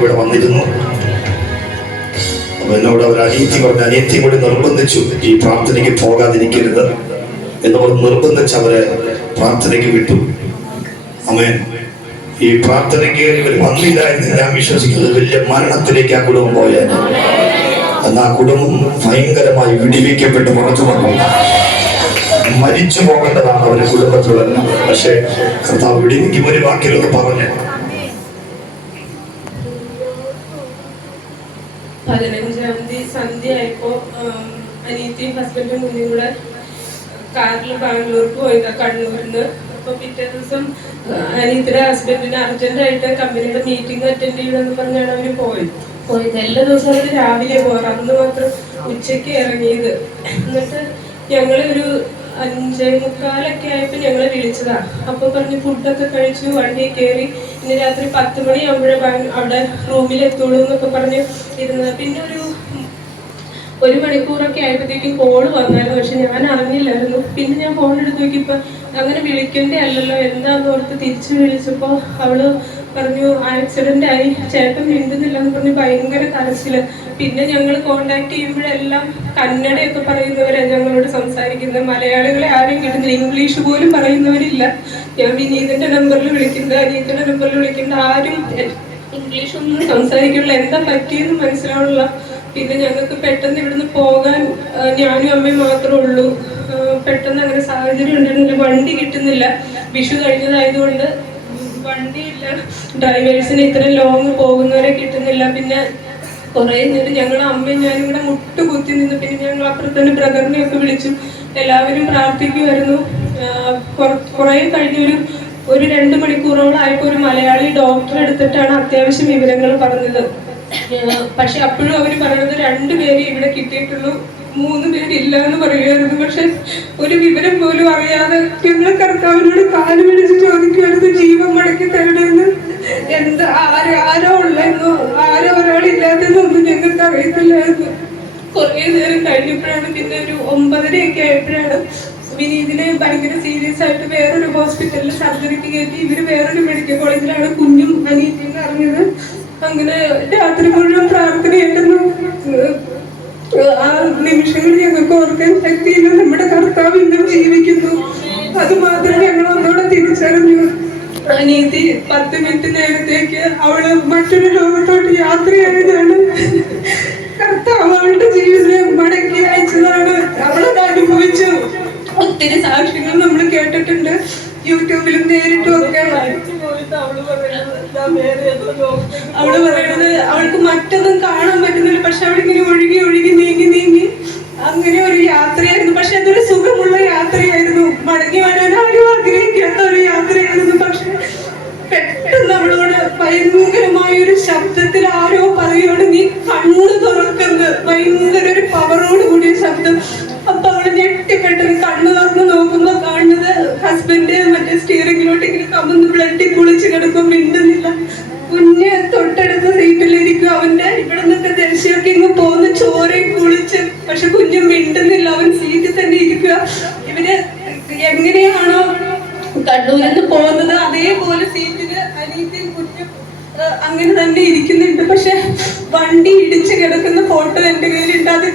ഇവിടെ വന്നിരുന്നു. അപ്പൊ എന്നോട് അവർ അനിയത്തി കൂടി നിർബന്ധിച്ചു ഈ പ്രാർത്ഥനയ്ക്ക് പോകാതിരിക്കരുത് എന്ന് പറഞ്ഞ് നിർബന്ധിച്ച് അവരെ പ്രാർത്ഥനയ്ക്ക് വിട്ടു. ആമേൻ. ഈ പ്രാർത്ഥനയ്ക്ക് ഇവർ വന്നില്ല എന്ന് ഞാൻ വിശ്വസിക്കുന്നത് വലിയ മരണത്തിലേക്ക് ആ കുടുംബം പോയാൽ. എന്നാൽ ആ കുടുംബം ഭയങ്കരമായി വിടിവിക്കപ്പെട്ട് പുറത്തു വന്നു. മരിച്ചു പോകേണ്ടതാണ് അവരുടെ കുടുംബത്തിലെല്ലാം. പക്ഷെ കർത്താവ് വിടിവിക്കും. ഒരു വാക്കിലൊന്ന് പറഞ്ഞു. 15-ാം തീയതി സന്ധ്യ ആയപ്പോ അനിയത്തിയും ഹസ്ബൻഡും കുഞ്ഞും കൂടെ കാറിൽ ബാംഗ്ലൂർക്ക് പോയതാ, കണ്ണൂരിന്ന്. അപ്പൊ പിറ്റേ ദിവസം അനിയത്തിയുടെ ഹസ്ബൻഡിന് അർജന്റായിട്ട് കമ്പനിയുടെ മീറ്റിംഗ് അറ്റൻഡ് ചെയ്യണമെന്ന് പറഞ്ഞാണ് അവര് പോയത്. എല്ലാ ദിവസവും അവര് രാവിലെ പോകാറ്. അന്ന് മാത്രം ഉച്ചയ്ക്ക് ഇറങ്ങിയത്. എന്നിട്ട് ഞങ്ങളൊരു 5:45 ആയപ്പോ ഞങ്ങളെ വിളിച്ചതാ. അപ്പൊ പറഞ്ഞു ഫുഡൊക്കെ കഴിച്ചു, വണ്ടി കയറി, ഇനി രാത്രി 10 മണിയാകുമ്പോഴേ അവിടെ റൂമിലെത്തുള്ളൂ എന്നൊക്കെ പറഞ്ഞ് ഇരുന്നത്. പിന്നെ ഒരു മണിക്കൂറൊക്കെ ആയപ്പോഴത്തേക്കും കോള് വന്നായിരുന്നു. പക്ഷെ ഞാൻ അറിഞ്ഞില്ലായിരുന്നു. പിന്നെ ഞാൻ ഫോൺ എടുത്ത് നോക്കിയപ്പോ അങ്ങനെ വിളിക്കേണ്ടേ അല്ലല്ലോ, എന്താന്ന് ഓർത്ത് തിരിച്ചു വിളിച്ചപ്പോ അവള് പറഞ്ഞു ആക്സിഡന്റ് ആയി, ചേട്ടൻ മിണ്ടുന്നില്ലെന്ന് പറഞ്ഞ് ഭയങ്കര കരച്ചില്. പിന്നെ ഞങ്ങൾ കോണ്ടാക്ട് ചെയ്യുമ്പോഴെല്ലാം കന്നഡയൊക്കെ പറയുന്നവരാണ് ഞങ്ങളോട് സംസാരിക്കുന്നത്. മലയാളികളെ ആരും കിട്ടുന്നില്ല, ഇംഗ്ലീഷ് പോലും പറയുന്നവരില്ല. ഞാൻ വിനീതിന്റെ നമ്പറിൽ വിളിക്കുന്നത്, അനിയത്തിന്റെ നമ്പറിൽ വിളിക്കുന്നത്, ആരും ഇംഗ്ലീഷ് ഒന്നും സംസാരിക്കുന്നില്ല. എന്താ പറ്റിയെന്ന് മനസ്സിലാവുന്നില്ല. പിന്നെ ഞങ്ങൾക്ക് പെട്ടെന്ന് ഇവിടുന്ന് പോകാൻ ഞാനും അമ്മയും മാത്രമേ ഉള്ളൂ. പെട്ടെന്ന് അങ്ങനെ സാഹചര്യം ഉണ്ടായിരുന്നില്ല, വണ്ടി കിട്ടുന്നില്ല. വിഷു കഴിഞ്ഞതായതുകൊണ്ട് വണ്ടിയില്ല, ഡ്രൈവേഴ്സിന് ഇത്ര ലോങ് പോകുന്നവരെ കിട്ടുന്നില്ല. പിന്നെ കുറേ നേരം ഞങ്ങൾ അമ്മയും ഞാനും കൂടെ മുട്ടുകുത്തി നിന്ന്. പിന്നെ ഞങ്ങൾ അപ്പുറത്തന്നെ ബ്രദറിനെയൊക്കെ വിളിച്ചു. എല്ലാവരും പ്രാർത്ഥിക്കുമായിരുന്നു. കുറേ കഴിഞ്ഞൊരു 2 മണിക്കൂറോളം ആയപ്പോൾ ഒരു മലയാളി ഡോക്ടറെ എടുത്തിട്ടാണ് അത്യാവശ്യം വിവരങ്ങൾ പറഞ്ഞത്. പക്ഷെ അപ്പോഴും അവർ പറയുന്നത് 2 പേരെ ഇവിടെ കിട്ടിയിട്ടുള്ളൂ, 3 പേരില്ല എന്ന് പറയുമായിരുന്നു. പക്ഷെ ഒരു വിവരം പോലും അറിയാതെ ഞങ്ങൾ കർത്താവിനോട് കാല് പിടിച്ച് ചോദിക്കുമായിരുന്നു, ജീവൻ മടക്കി തരണമെന്ന്. എന്താ ആരോ ഉള്ളെന്നോ ആരോ ഒരാളില്ലാത്തെന്നൊന്നും ഞങ്ങൾക്ക് അറിയത്തില്ലായിരുന്നു. കുറേ നേരം കഴിഞ്ഞപ്പോഴാണ്, പിന്നെ ഒരു 9:30 ആയപ്പോഴാണ് വിനീതിനെ ഭയങ്കര സീരിയസ് ആയിട്ട് വേറൊരു ഹോസ്പിറ്റലിൽ സർജറിക്ക് കയറ്റി. ഇവര് വേറൊരു മെഡിക്കൽ കോളേജിലാണ് കുഞ്ഞും അനിയത്തിയും അറിഞ്ഞത്. അങ്ങനെ രാത്രി മുഴുവൻ പ്രാർത്ഥനയായിരുന്നു. ആ നിമിഷങ്ങളിൽ ഞങ്ങൾക്ക് ഓർക്കാൻ ശക്തിയില്ല. നമ്മുടെ കർത്താവ് ഇന്നും ജീവിക്കുന്നു, അത് മാത്രം ഞങ്ങൾ ഒന്നോടെ തിരിച്ചറിഞ്ഞു. അനിയത്തി 10 മിനിറ്റ് നേരത്തേക്ക് അവള് മറ്റൊരു ലോകത്തോട്ട് യാത്രയായതാണ്. കർത്താവ് അവളുടെ ജീവിതം മടക്കി അയച്ചതാണ്. അവളത് അനുഭവിച്ചു. ഒത്തിരി സാക്ഷ്യങ്ങൾ നമ്മൾ കേട്ടിട്ടുണ്ട്, യൂട്യൂബിലും നേരിട്ടും ഒക്കെ. അവള് പറയണത് അവൾക്ക് മറ്റൊന്നും കാണാൻ പറ്റുന്നില്ല, പക്ഷെ അവളിങ്ങനെ ഒഴുകി നീങ്ങി അങ്ങനെ ഒരു യാത്രയായിരുന്നു. പക്ഷെ അതൊരു സുഖമുള്ള യാത്രയായിരുന്നു. മടങ്ങി വരാൻ ആരും ആഗ്രഹിക്കാത്ത ഒരു യാത്രയായിരുന്നു. പക്ഷെ പെട്ടെന്ന് അവളോട് ഭയങ്കരമായ ഒരു ശബ്ദത്തിൽ ആരോ പറയുകയാണ്, നീ കണ്ണു തുറക്കുന്നത്. ഭയങ്കര ഒരു പവറോട് കൂടിയ ശബ്ദം. അപ്പൊ അവള് ഞെട്ടിപ്പെട്ടത് കണ്ണു തുറന്ന് നോക്കുമ്പോ കാണുന്നത് ഹസ്ബൻഡ് മറ്റേ സ്റ്റിയറിംഗിലോട്ട് ഇങ്ങനെ കമന്ന് ബ്ലഡ് കുളിച്ച് കിടക്കും, മിണ്ടുന്നില്ല. കുഞ്ഞ് തൊട്ടടുത്ത സീറ്റിലിരിക്കും. അവന്റെ ഇവിടെ നിന്നൊക്കെ ദർശയൊക്കെ ഇങ്ങ് പോന്ന് ചോരയും കുളിച്ച്, പക്ഷെ കുഞ്ഞ് മിണ്ടുന്നില്ല, അവൻ സീറ്റിൽ തന്നെ ഇരിക്കുക. ഇവര് എങ്ങനെയാണോ കണ്ണൂരിന്ന് പോകുന്നത് അതേപോലെ സീറ്റില് അനിയത്തിയും കുഞ്ഞും അങ്ങനെ തന്നെ ഇരിക്കുന്നുണ്ട്. പക്ഷെ വണ്ടി ഇടിച്ച് കിടക്കുന്ന ഫോട്ടോ എന്റെ കയ്യിലുണ്ട്. അത്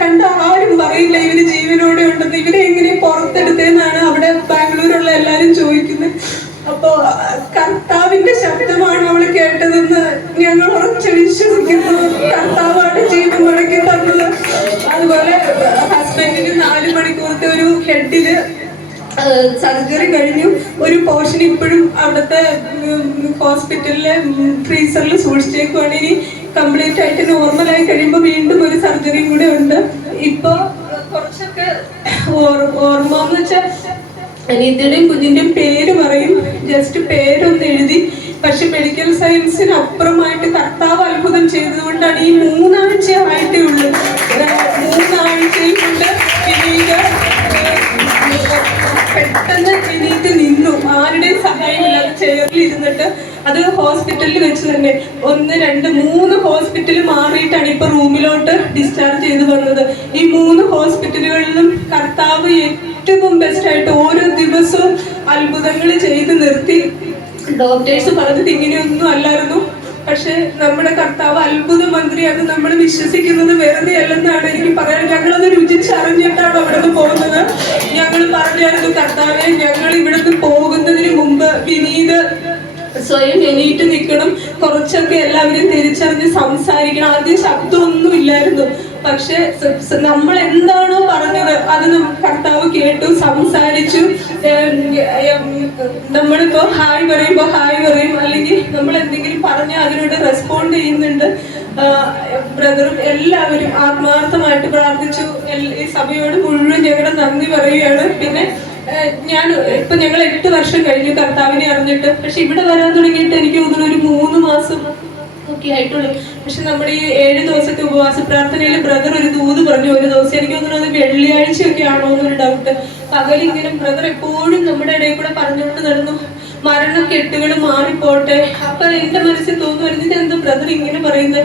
കണ്ട ആരും പറയില്ല ഇവര് ജീവനോടെ ഉണ്ടെന്ന്. ഇവരെ എങ്ങനെ പുറത്തെടുത്തേന്നാണ് അവിടെ ബാംഗ്ലൂരുള്ള എല്ലാരും ചോദിക്കുന്നത്. അപ്പോ കർത്താവിന്റെ ശബ്ദമാണ് അവള് കേട്ടതെന്ന് ഞങ്ങൾ ഉറച്ചു വിശ്വസിക്കുന്നു. കർത്താവാണ് ജീവൻ മടക്കി തന്നത്. അതുപോലെ ഹസ്ബൻഡിന് 4 മണിക്കൂറത്തെ ഒരു ഹെഡില് സർജറി കഴിഞ്ഞു. ഒരു പോർഷൻ ഇപ്പോഴും അവിടുത്തെ ഹോസ്പിറ്റലിലെ ഫ്രീസറിൽ സൂക്ഷിച്ചേക്കുവാണ്. ഇനി കംപ്ലീറ്റ് ആയിട്ട് നോർമലായി കഴിയുമ്പോൾ വീണ്ടും ഒരു സർജറിയും കൂടെ ഉണ്ട്. ഇപ്പൊ കുറച്ചൊക്കെ ഓർമ്മ എന്ന് വെച്ചാൽ അനിയത്തിയുടെയും കുഞ്ഞിന്റെയും പേര് പറയും, ജസ്റ്റ് പേരൊന്ന് എഴുതി. പക്ഷെ മെഡിക്കൽ സയൻസിന് അപ്പുറമായിട്ട് കർത്താവ് അത്ഭുതം ചെയ്തതുകൊണ്ടാണ് ഈ 3 ആഴ്ച ആയിട്ടേ ഉള്ളൂ. 3 ആഴ്ചയിൽ കൊണ്ട് പിന്നീട് പെട്ടെന്ന് എണീറ്റ് നിന്നു. ആരുടെയും സഹായമില്ലാതെ ചെയറിൽ ഇരുന്നിട്ട്. അത് ഹോസ്പിറ്റലിൽ വെച്ച് തന്നെ 1, 2, 3 ഹോസ്പിറ്റൽ മാറിയിട്ടാണ് ഇപ്പൊ റൂമിലോട്ട് ഡിസ്ചാർജ് ചെയ്ത് വന്നത്. ഈ 3 ഹോസ്പിറ്റലുകളിലും കർത്താവ് ഏറ്റവും ബെസ്റ്റ് ആയിട്ട് ഓരോ ദിവസവും അത്ഭുതങ്ങൾ ചെയ്ത് നിർത്തി. ഡോക്ടേഴ്സ് പറഞ്ഞത് ഇങ്ങനെയൊന്നും അല്ലായിരുന്നു, പക്ഷെ നമ്മുടെ കർത്താവ് അത്ഭുത മന്ത്രി, അത് നമ്മൾ വിശ്വസിക്കുന്നത് വെറുതെ അല്ലെന്നാണ് എനിക്ക് പറയാൻ. ഞങ്ങളത് രുചിച്ചറിഞ്ഞിട്ടാണ് അവിടെ നിന്ന് പോകുന്നത്. ഞങ്ങൾ പറഞ്ഞായിരുന്നു, കർത്താവെ ഞങ്ങൾ ഇവിടുന്ന് പോകുന്നതിന് മുമ്പ് വിനീത് സ്വയം എണീറ്റ് നിൽക്കണം, കുറച്ചൊക്കെ എല്ലാവരും തിരിച്ചറിഞ്ഞ് സംസാരിക്കണം. ആദ്യം ശബ്ദമൊന്നും ഇല്ലായിരുന്നു, പക്ഷെ നമ്മൾ എന്താണോ പറഞ്ഞത് അത് കർത്താവ് കേട്ടു, സംസാരിച്ചു. നമ്മളിപ്പോ ഹായ് പറയുമ്പോ ഹായ് പറയും, അല്ലെങ്കിൽ നമ്മൾ എന്തെങ്കിലും പറഞ്ഞാൽ അതിനോട് റെസ്പോണ്ട് ചെയ്യുന്നുണ്ട്. ബ്രദറും എല്ലാവരും ആത്മാർത്ഥമായിട്ട് പ്രാർത്ഥിച്ചു. ഈ സഭയോട് മുഴുവൻ ഞങ്ങളുടെ നന്ദി പറയുകയാണ്. പിന്നെ ഞങ്ങൾ 8 വർഷം കഴിഞ്ഞു കർത്താവിനെ അറിഞ്ഞിട്ട്. പക്ഷെ ഇവിടെ വരാൻ തുടങ്ങിയിട്ട് എനിക്ക് തോന്നുന്നു ഒരു 3 മാസം ഒക്കെ ആയിട്ടുള്ളൂ. പക്ഷെ നമ്മുടെ ഈ 7 ദിവസത്തെ ഉപവാസ പ്രാർത്ഥനയിൽ ബ്രദർ ഒരു ദൂത് പറഞ്ഞു. ഒരു ദിവസം എനിക്ക് തോന്നുന്നു അത് വെള്ളിയാഴ്ചയൊക്കെ ആണോ എന്നൊരു ഡൗട്ട്. പകലിങ്ങനെ ബ്രദർ എപ്പോഴും നമ്മുടെ ഇടയിൽ കൂടെ പറഞ്ഞുകൊണ്ട് നടന്നു, മരണക്കെട്ടുകൾ മാറിപ്പോട്ടെ. അപ്പൊ എന്റെ മനസ്സിൽ തോന്നുമായിരുന്നു, ഇതെന്താ ബ്രദർ ഇങ്ങനെ പറയുന്നത്?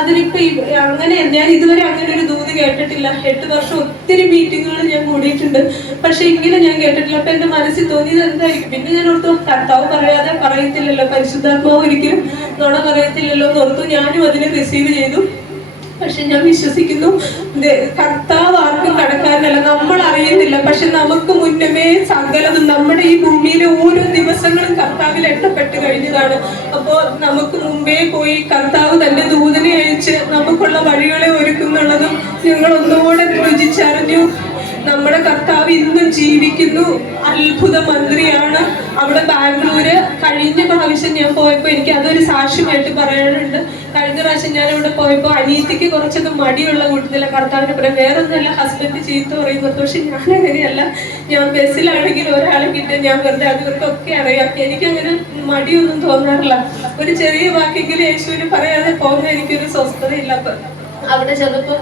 അതിനിപ്പോ അങ്ങനെ ഞാൻ ഇതുവരെ അങ്ങനെ ഒരു ദൂത് കേട്ടിട്ടില്ല. 8 വർഷം ഒത്തിരി മീറ്റിങ്ങുകൾ ഞാൻ കൂടിയിട്ടുണ്ട്, പക്ഷെ ഇങ്ങനെ ഞാൻ കേട്ടിട്ടില്ല. അപ്പൊ എന്റെ മനസ്സിൽ തോന്നിയത് എന്തായിരിക്കും? പിന്നെ ഞാൻ ഓർത്തു, കർത്താവ് പറയാതെ പറയത്തില്ലല്ലോ, പരിശുദ്ധാത്മാവ് ഒരിക്കലും നുണ പറയത്തില്ലല്ലോ എന്ന് ഓർത്തു. ഞാനും അതിനെ റിസീവ് ചെയ്തു. പക്ഷെ ഞാൻ വിശ്വസിക്കുന്നു, കർത്താവ് ആർക്കും കടക്കാരനല്ല. നമ്മൾ അറിയുന്നില്ല, പക്ഷെ നമുക്ക് മുന്നമേ സകലതും നമ്മുടെ ഈ ഭൂമിയിലെ ഓരോ ദിവസങ്ങളും കർത്താവിൽ എട്ടപ്പെട്ട് കഴിഞ്ഞതാണ്. അപ്പോൾ നമുക്ക് മുമ്പേ പോയി കർത്താവ് തന്റെ ദൂതനെ അയച്ച് നമുക്കുള്ള വഴികളെ ഒരുക്കുന്നുള്ളതും ഞങ്ങൾ ഒന്നുകൂടെ രുചിച്ചറിഞ്ഞു. നമ്മുടെ കർത്താവ് ഇന്നും ജീവിക്കുന്നു, അത്ഭുത മന്ത്രിയാണ്. അവിടെ ബാംഗ്ലൂര് കഴിഞ്ഞ പ്രാവശ്യം ഞാൻ പോയപ്പോൾ എനിക്ക് അതൊരു സാക്ഷ്യമായിട്ട് പറയാനുണ്ട്. കഴിഞ്ഞ പ്രാവശ്യം ഞാൻ അവിടെ പോയപ്പോൾ അനിയത്തിക്ക് കുറച്ചൊക്കെ മടിയുള്ള കൂട്ടത്തില കർത്താവിനെ പറയാം. വേറൊന്നുമല്ല, ഹസ്ബൻഡ് ചീത്ത പറയുന്നത്. പക്ഷെ ഞാൻ അങ്ങനെയല്ല. ഞാൻ ബസ്സിലാണെങ്കിൽ ഒരാളെ കിട്ടിയ ഞാൻ വെറുതെ, അവർക്കൊക്കെ അറിയാം, എനിക്കങ്ങനെ മടിയൊന്നും തോന്നാറില്ല. ഒരു ചെറിയ വാക്കെങ്കിലും യേശുവിന് പറയാതെ പോകുന്ന എനിക്കൊരു സ്വസ്ഥതയില്ല. അവിടെ ചെന്നപ്പോ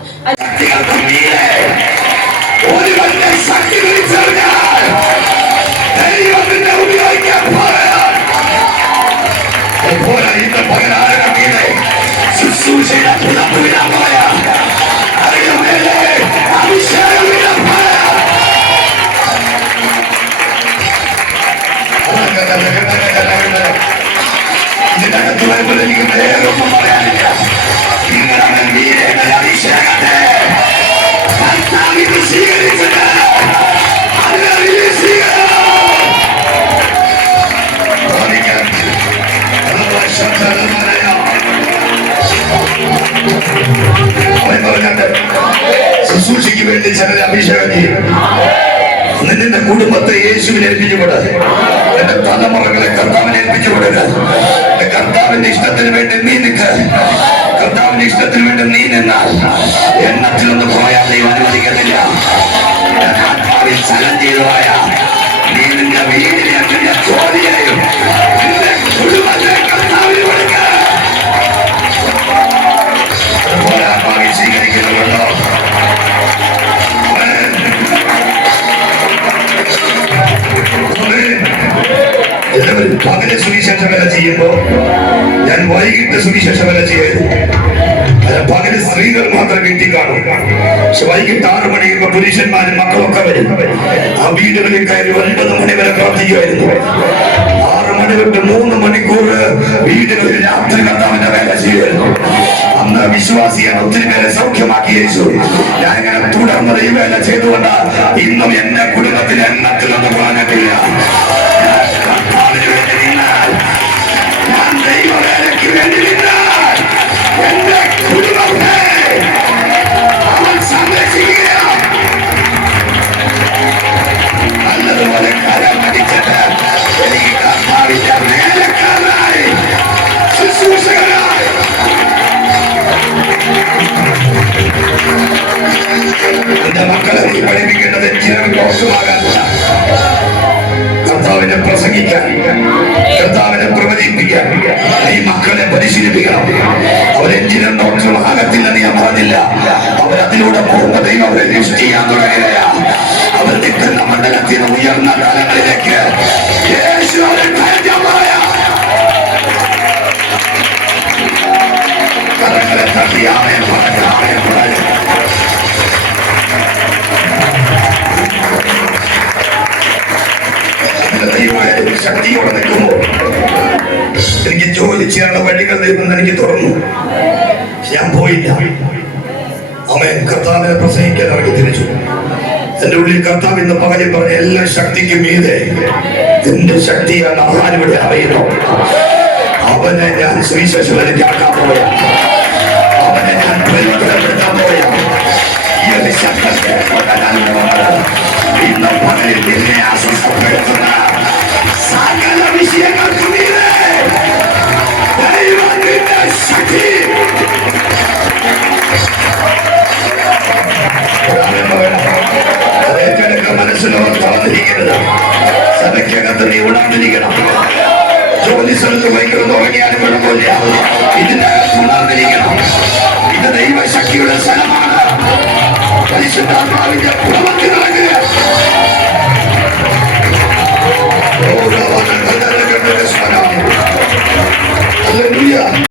ഇതിനകത്ത് വരുമ്പോൾ എനിക്ക് വേറൊന്നും പറയാനില്ല. നിങ്ങളാണ് വീരയുടെ അഭിഷേകത്തെ സ്വീകരിച്ചത്. ശുശ്രൂഷയ്ക്ക് വേണ്ടി ചിലരെ അഭിഷേകം ചെയ്യും. നിന്റെ കുടുംബത്തെ യേശുവിനെ ഏൽപ്പിച്ചുകൊണ്ട്, എന്റെ തലമുറകളെ കർത്താവിനെ ഏൽപ്പിച്ചുകൊടുക്ക. കർത്താവിന്റെ ഇഷ്ടത്തിന് വേണ്ടി നീ നിൽക്ക്. കർത്താവിന്റെ ഇഷ്ടത്തിന് വേണ്ടി നീ നിന്നാൽ എണ്ണത്തിലൊന്ന് പോയാൽ നീ അനുവദിക്കത്തില്ല. ചലം ചെയ്തു പോയാൽ നീ നിന്റെ വീടിനെ നിന്റെ ജോലിയെയും നിന്റെ കുടുംബത്തെ കർത്താവിന് കൊടുക്ക. സ്വീകരിക്കുന്നുണ്ടോ? എല്ലാവരും പകല് സുവിശേഷ വേല ചെയ്യുമ്പോ ഞാൻ വൈകിട്ട് സുവിശേഷ വേല ചെയ്യരുത്. പകല് സ്ത്രീകൾ മാത്രം വീട്ടിൽ കാണും. പക്ഷെ വൈകിട്ട് 6 മണിക്കുമ്പോ പുരുഷന്മാരും മക്കളൊക്കെ വരും. ആ വീടുകളിൽ കയറി 9 മണി വരെ പ്രാർത്ഥിക്കുമായിരുന്നു. 6 മണി തൊട്ട് 3 മണിക്കൂർ വീടുകളിൽ രാത്രി കർത്താവിന്റെ വേല ചെയ്യുമായിരുന്നു. അന്ന് വിശ്വാസിയാണ്, ഒത്തിരി പേരെ സൗഖ്യമാക്കി യേശു. ഞാനിങ്ങനെ തുടർന്നത് ഈ വേല ചെയ്തുകൊണ്ട് ഇന്നും എന്റെ കുടുംബത്തിന് എണ്ണത്തിലൊന്നും പറഞ്ഞിട്ടില്ല. കർത്താവിന് വേണ്ടി നിന്നാൽ, ഞാൻ ദൈവവേലയ്ക്ക് വേണ്ടി നിന്നാൽ എന്റെ കുടുംബത്തെ അവൻ സംരക്ഷിക്കുകയാണ്. നല്ലതുപോലെ കരം പഠിച്ചിട്ട് എനിക്ക് കർത്താവിന്റെ വേലക്കാരനായി, ശുശ്രൂഷകനായി എന്റെ മക്കളെ നീ പഠിപ്പിക്കേണ്ടത് ചിലർ ദോഷമാകാത്ത കർത്താവിനെ പ്രസംഗിക്കാൻ, കർത്താവിനെ പ്രവചിപ്പിക്കാൻ ഈ മക്കളെ പരിശീലിപ്പിക്കണം. അവരെഞ്ചിനും ഡോക്ടറും ആകത്തില്ലെന്ന് ഞാൻ പറഞ്ഞില്ല. അവരതിലൂടെ പോകുമ്പോൾ ദൈവം അവരെ ലിഫ്റ്റ് ചെയ്യാൻ തുടങ്ങുകയാണ്. അവർ നിൽക്കുന്ന മണ്ഡലത്തിന് ഉയർന്ന കാലങ്ങളിലേക്ക് യേശു അവരെ കയറ്റാൻ പറയാം. കരങ്ങളെ തട്ടി ആമേൻ പറഞ്ഞു, ആമേൻ പറഞ്ഞു. ശക്തിയോടെ നിൽക്കുമ്പോൾ എനിക്ക് ജോലി ചെയ്യാനുള്ള വഴികൾ ദൈവം എനിക്ക് തുറന്നു. ഞാൻ പോയില്ല. ആമേൻ. കർത്താവിനെ പ്രസംഗിക്കാൻ ഇറങ്ങി തിരിച്ചു. എന്റെ ഉള്ളിൽ കർത്താവ് ഇന്ന് പകലിൽ പറഞ്ഞ എല്ലാ ശക്തിക്കും മീതെ എന്റെ ശക്തിയാണ് ആരിവിടെ അറിയുന്നു. അവനെ ഞാൻ സുവിശേഷത്തിലേക്കാക്കാൻ പോയ, അവനെ ഞാൻ പ്രയോജനപ്പെടുത്താൻ പോയ ഈ ഒരു ശബ്ദത്തെ ഇന്ന് പകലിൽ നിന്നെ അസ്വസ്ഥപ്പെടുത്തുന്ന സകല വിഷയങ്ങൾക്ക് മീതെ ദൈവത്തിന്റെ ശക്തി മനസ്സിലോട് തളർന്നിരിക്കരുത്. സഭയ്ക്കകത്ത് നീ ഉണർന്നിരിക്കണം. ജോലി സ്ഥലത്ത് ഭയങ്കര തുടങ്ങിയാലും കുഴപ്പമില്ല, ഇതിനകത്ത് ഉണർന്നിരിക്കണം. ഇത് ദൈവശക്തിയുടെ സ്ഥലമാണ്. പരിശുദ്ധാത്മാവിന്റെ പ്രവൃത്തി നടക്കുക. ഹല്ലേലൂയ.